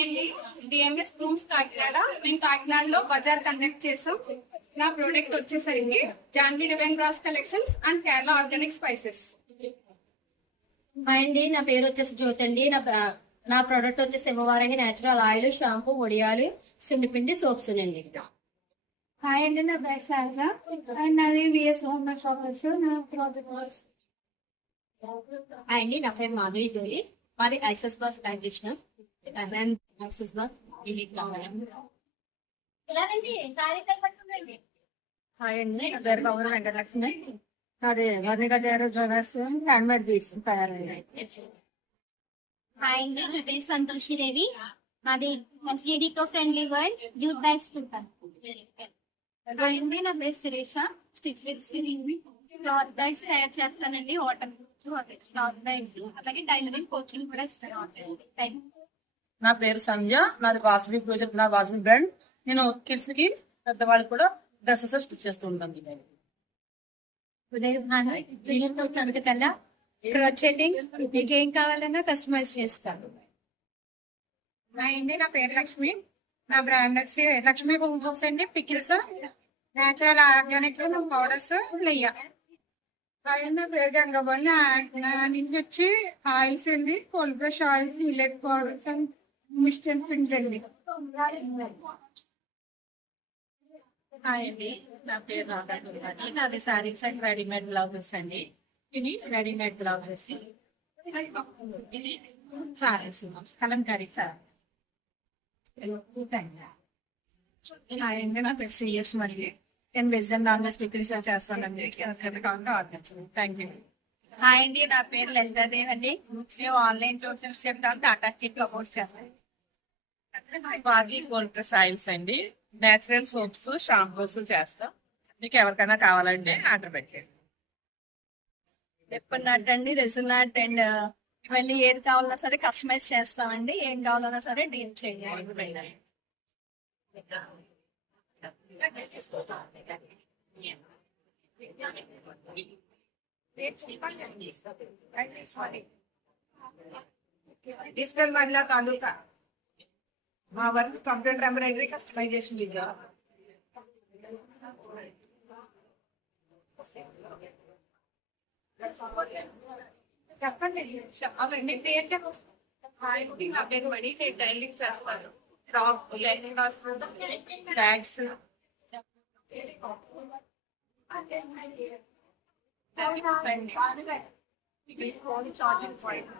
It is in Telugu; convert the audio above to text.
అండి, డిఎంఎస్ రూమ్స్ కాకినాడ. మేము కాకినాడలో బజార్ కండక్ట్ చేసాం. నా ప్రోడక్ట్ వచ్చేసరికి Janvi divine Raas collections and Kerala organic spices. Hi అండి, నా పేరు వచ్చేసి జ్యోతి అండి. నా ప్రోడక్ట్ వచ్చేసి శివవారహి నేచురల్ ఆయిల్, షాంపూ, వడియాలు, సున్నిపిండి, సోప్స్ అండి. హాయ్ అండి, నా పేరు శారద అండ్ నాది డిఎస్ హోమ్ షాపర్స్. నా ప్రాజెక్ట్ హాయ్ అండి, నా పేరు మాధవి జోలి. మాది access boss conditioners and access boss hi అండి, నా పేరు పవన్ వెంకటలక్ష్మి. అది వర్ణిక గారు జ్యువెలర్స్ హ్యాండ్మేడ్ తయారైంది. హాయ్ అండి, నా పేరు సంతోషి దేవి. మాది SJD co friendly world youth bags కుడతాను. హాయ్ అండి, నా పేరు Sirisha. Stitch with cloth bags తయారు చేస్తానండి. వాటర్ క్లాత్ బ్యాగ్స్ అలాగే టైలరింగ్ కోచింగ్ కూడా ఇస్తాను. నా పేరు సంధ్య. నాది వాసవి ప్రాజెక్ట్. నా వాసవి బ్రాండ్. నేను కిడ్స్ కి పెద్దవాళ్ళకి కూడా డ్రెస్సెస్ స్టిచ్ చేస్తూ ఉంటాను. కల్లా క్రోచెటింగ్ మీకు ఏం కావాలన్నా కస్టమైజ్ చేస్తాను. హాయ్ అండి, నా పేరు లక్ష్మి. నా బ్రాండ్ వచ్చి లక్ష్మీ హోమ్స్ అండి. పికిల్స్, నేచురల్ ఆర్గానిక్ పౌడర్స్, నెయ్యి. హాయ్, నా పేరు గంగబల్. నా నుంచి వచ్చి ఆయిల్స్ అండి, cold press oils, millet powders and మిస్టన్ పిండి అండి. హాయ్ అండి, నా పేరు రాధాకుమారి. నాది శారీస్ అండ్ రెడీమేడ్ బ్లౌజెస్ అండి. ఇది రెడీమేడ్ బ్లౌజెస్, ఇది సారీస్, కలంకారీ సారీ. హాయ్ అండి, నా పేరు సిఎస్ మరి. నేను veg and non veg pickles చేస్తానండి. కావాలంటే ఆర్డర్ చేయండి. Thank you. హాయ్ అండి, నా పేరు లలితాదేవి అండి. మేము ఆన్లైన్ ట్యూషన్స్ చెప్తాం. టాటా కిట్ అమౌంట్ చేస్తాం. మాది కోల్డ్ ఆయిల్స్ అండి. నేచురల్ సోప్స్, షాంపూస్ చేస్తాం. మీకు ఎవరికైనా కావాలంటే ఆర్డర్ పెట్టండి. ఎప్పుడు నట్ అండి, రెజిన్ నట్ అండ్ ఇవన్నీ ఏది కావాలన్నా సరే కస్టమైజ్ చేస్తామండి. ఏం కావాలన్నా సరే డీల్ చేయండి. డిజిటల్ మహిళా తాలూకా మా వర్క్ కంప్యూటర్ ఎంబ్రాయిడరీ కస్టమైజేషన్ విద్య. చెప్పండి. అవన్నీ పేరు హాయ్ అండి, నా పేరు మణి. నేను టైలింగ్ చేస్తాను. Frock, lehengas, bags. Charging point